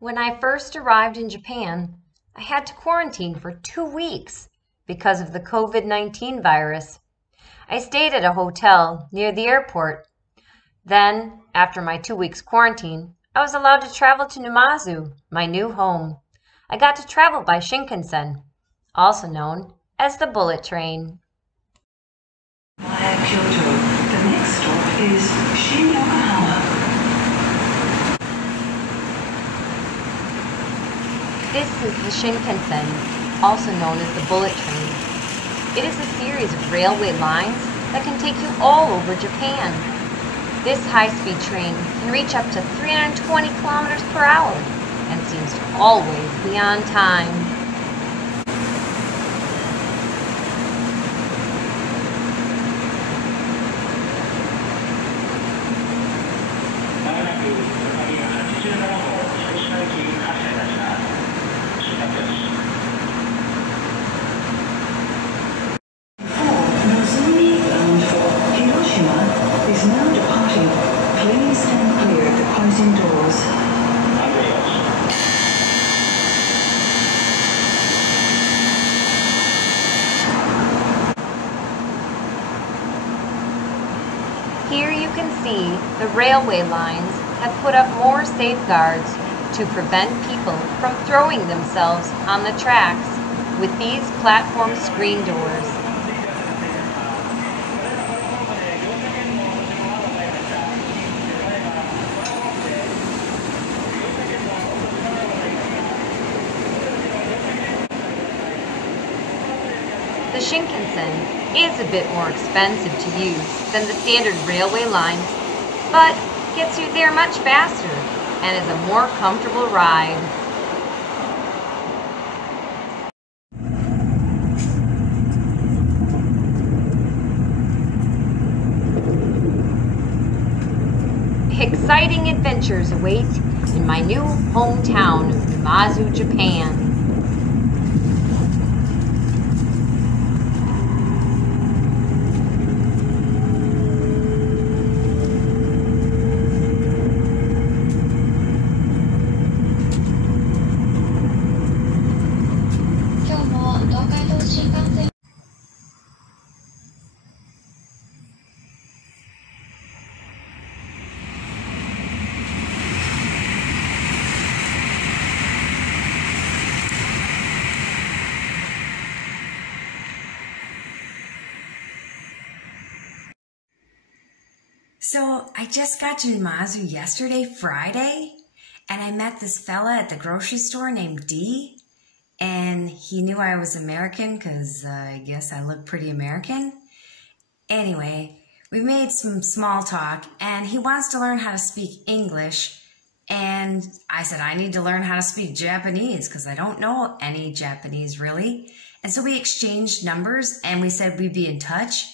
When I first arrived in Japan, I had to quarantine for 2 weeks because of the COVID-19 virus. I stayed at a hotel near the airport. Then, after my 2 weeks quarantine, I was allowed to travel to Numazu, my new home. I got to travel by Shinkansen, also known as the bullet train. Via Kyoto, the next stop is Shinkansen. This is the Shinkansen, also known as the bullet train. It is a series of railway lines that can take you all over Japan. This high-speed train can reach up to 320 kilometers per hour and seems to always be on time. Is now departing. Please stand clear of the closing doors. Here you can see the railway lines have put up more safeguards to prevent people from throwing themselves on the tracks with these platform screen doors. The Shinkansen is a bit more expensive to use than the standard railway lines, but gets you there much faster and is a more comfortable ride. Exciting adventures await in my new hometown of Numazu, Japan. So I just got to Numazu yesterday, Friday, and I met this fella at the grocery store named D, and he knew I was American because I guess I look pretty American. Anyway, we made some small talk, and he wants to learn how to speak English, and I said I need to learn how to speak Japanese because I don't know any Japanese really. And so we exchanged numbers, and we said we'd be in touch,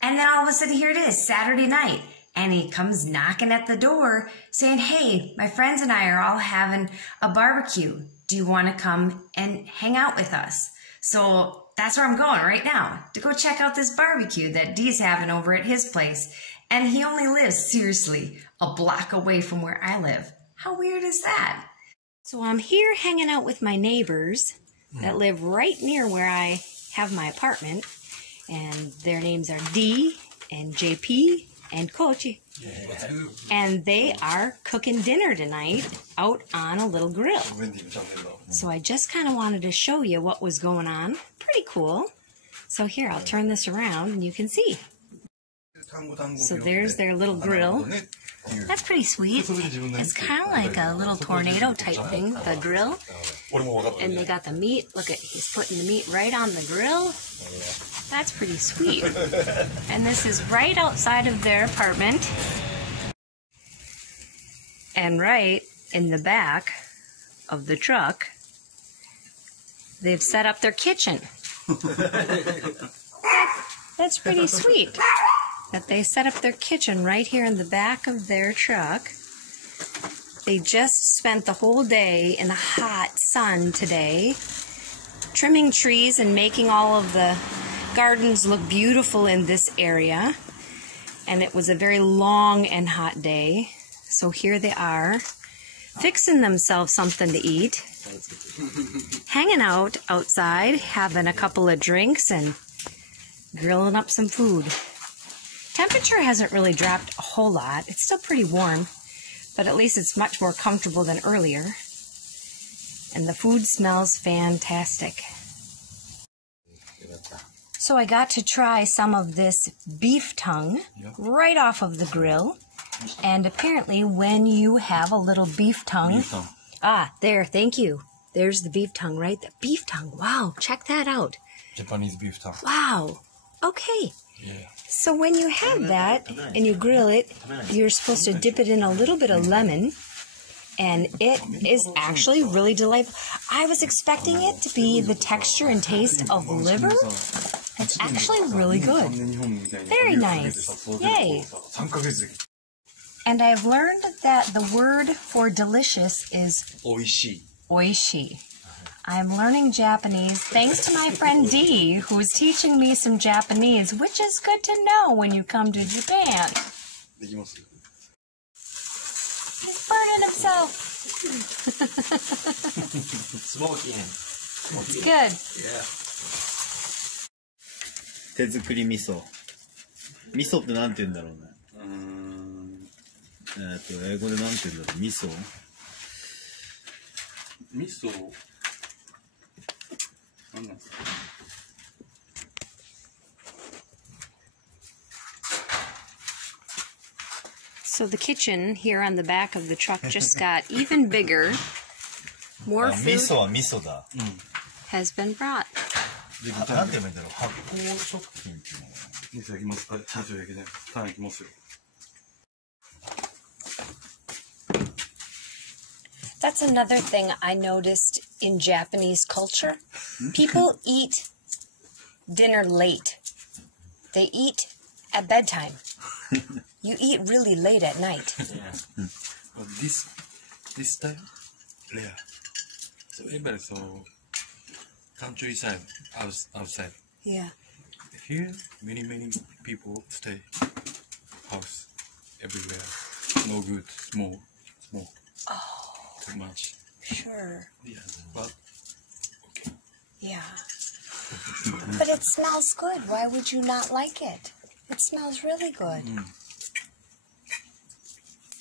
and then all of a sudden here it is, Saturday night. And he comes knocking at the door saying, hey, my friends and I are all having a barbecue. Do you want to come and hang out with us? So that's where I'm going right now, to go check out this barbecue that Dee's having over at his place. And he only lives, seriously, a block away from where I live. How weird is that? So I'm here hanging out with my neighbors that live right near where I have my apartment. And their names are Dee and JP and Kochi. And they are cooking dinner tonight out on a little grill. So I just kind of wanted to show you what was going on. Pretty cool. So here, I'll turn this around and you can see. So there's their little grill. That's pretty sweet. It's kind of like a little tornado type thing, the grill. And they got the meat. Look at, he's putting the meat right on the grill. That's pretty sweet. And this is right outside of their apartment. And right in the back of the truck, they've set up their kitchen. That's pretty sweet. That they set up their kitchen right here in the back of their truck. They just spent the whole day in the hot sun today, trimming trees and making all of the gardens look beautiful in this area. And it was a very long and hot day. So here they are, fixing themselves something to eat, hanging out outside, having a couple of drinks, and grilling up some food. Temperature hasn't really dropped a whole lot. It's still pretty warm, but at least it's much more comfortable than earlier. And the food smells fantastic. So I got to try some of this beef tongue right off of the grill. And apparently when you have a little beef tongue... Ah, there, thank you. There's the beef tongue, right? The beef tongue, wow, check that out. Japanese beef tongue. Wow, okay. Yeah. So when you have that and you grill it, you're supposed to dip it in a little bit of lemon. And it is actually really delightful. I was expecting it to be the texture and taste of liver. It's actually really good. Very nice. Yay. And I've learned that the word for delicious is 美味しい. oishi. I'm learning Japanese thanks to my friend Dee, who's teaching me some Japanese, which is good to know when you come to Japan. できます? He's burning himself. Smoking. It's good. Yeah. 手作り味噌。味噌ってなんて言うんだろうね。英語でなんて言うんだろう。味噌。味噌。なんなんですか? So the kitchen here on the back of the truck just got even bigger. More 味 food 噌は味噌だ。 has been brought. なんて言えばいいんだろう。発酵食品っていうの。いただきます。はい、社長だけで。タンいきますよ。That's another thing I noticed in Japanese culture. People eat dinner late. They eat at bedtime. You eat really late at night. Yeah. But this style, rare. So everybody so countryside, outside. Yeah. Here, many people stay house everywhere. No good, small. Oh, Too much. sure. Yeah, but okay. Yeah. But it smells good. Why would you not like it? It smells really good.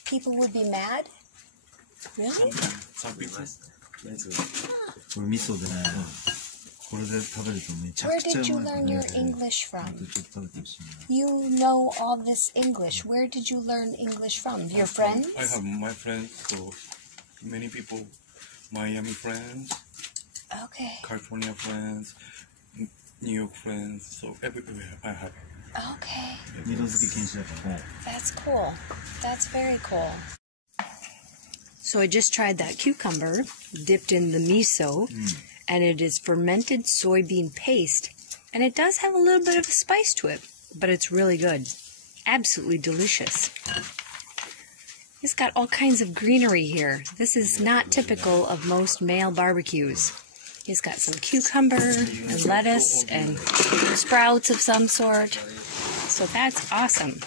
People would be mad? Really? Some people. これ味噌でね。これで食べるとめちゃ Where くちゃ did う you まい。 learn your English ちょ from? っと食べてほしいな。 You know all this English. Where did you learn English from? Your friends? I have my friends, so many people, Miami friends, Okay. California friends, New York friends, so everywhere I have. Okay. 二度漬け禁止だからね。 That's cool. That's very cool. So I just tried that cucumber dipped in the miso, and it is fermented soybean paste, and it does have a little bit of a spice to it, but it's really good. Absolutely delicious. It's got all kinds of greenery here. This is not typical of most male barbecues. He's got some cucumber and lettuce and sprouts of some sort. So that's awesome.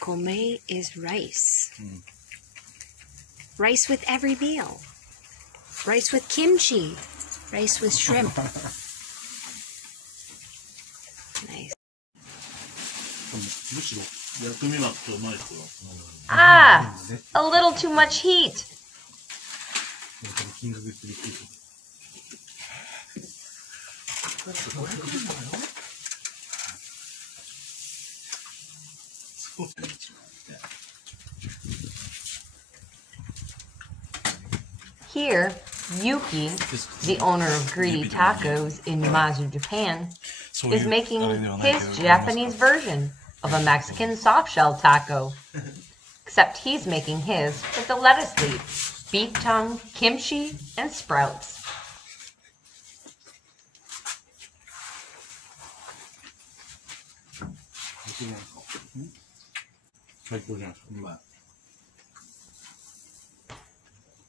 Kome is rice. Rice with every meal. Rice with kimchi. Rice with shrimp. Nice. むしろ薬味巻くとうまいですよ。 Ah, a little too much heat. 金額言ってびっくりする。Here, Yuki, the owner of Greedy Tacos in Numazu, Japan, is making his Japanese version of a Mexican soft-shell taco. Except he's making his with the lettuce leaf, beef tongue, kimchi, and sprouts.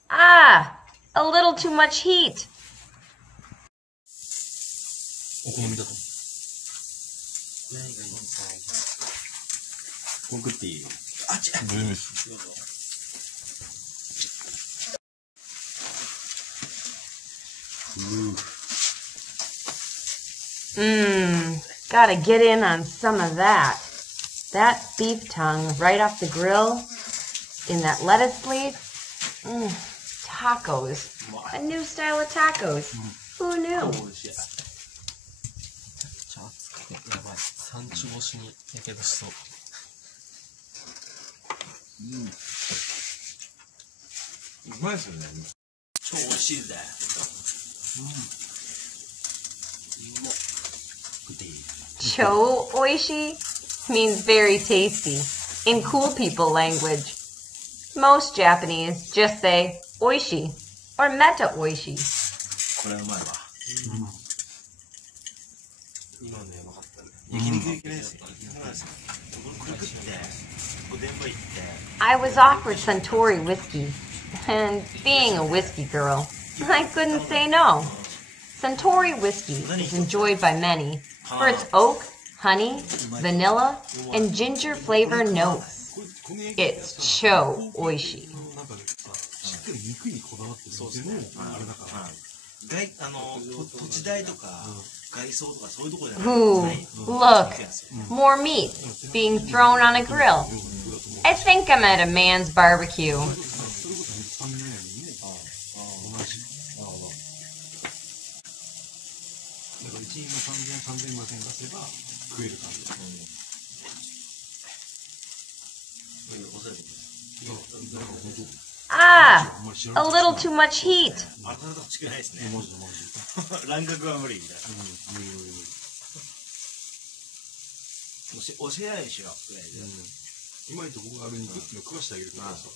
Ah, a little too much heat. お好みだと思う。これ食っていいよ。全然です。Gotta get in on some of that. That beef tongue right off the grill in that lettuce leaf. Tacos. A new style of tacos. Who knew? やばい。産地越しにやけどしそう。うまいですよね。超美味しいぜ。Cho oishi means very tasty in cool people language. Most Japanese just say oishi or meta oishi. これはうまいわ。今のやばかったね。焼肉行けないですよ。これ食って、おでんば行って。I was offered Suntory whiskey, and being a whiskey girl, I couldn't say no. Suntory whiskey is enjoyed by many for its oak, honey, vanilla, and ginger flavor notes. It's cho oishi. そうですね。土地代とか外装とかそういうところじゃない。Ooh, look, more meat being thrown on a grill. I think I'm at a man's barbecue. あ、a little too much heat. あたた欲しくないですね。乱獲は無理みたいな。おせやいしよぐらいで。今言うと僕がある肉っていうの食わしてあげるからさ。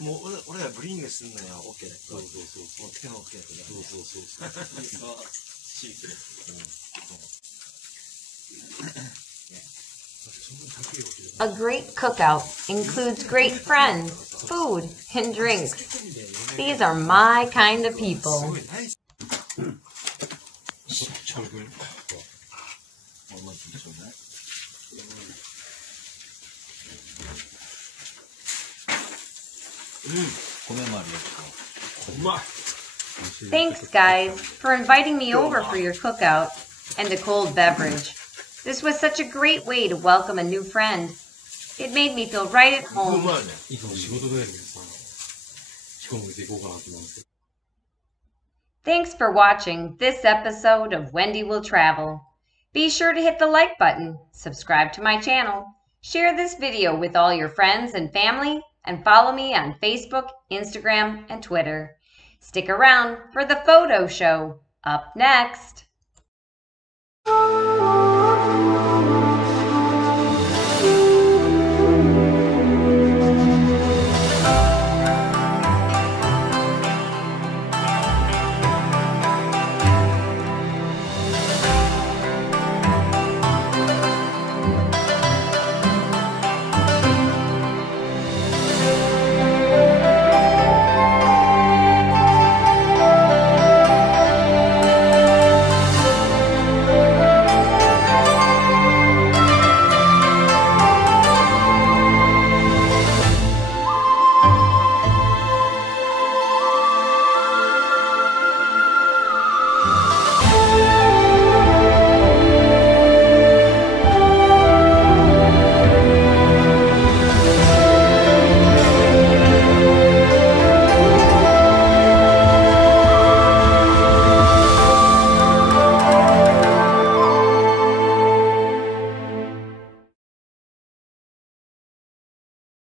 もう俺らブリングすんのよ、オッケーだ。そうそうそう。もう手のオッケーだ。そうそうそう。シープ。A great cookout includes great friends, food, and drinks. These are my kind of people. Thanks, guys, for inviting me over for your cookout and a cold beverage. This was such a great way to welcome a new friend. It made me feel right at home. Thanks for watching this episode of Wendy Will Travel. Be sure to hit the like button, subscribe to my channel, share this video with all your friends and family, and follow me on Facebook, Instagram, and Twitter. Stick around for the photo show up next.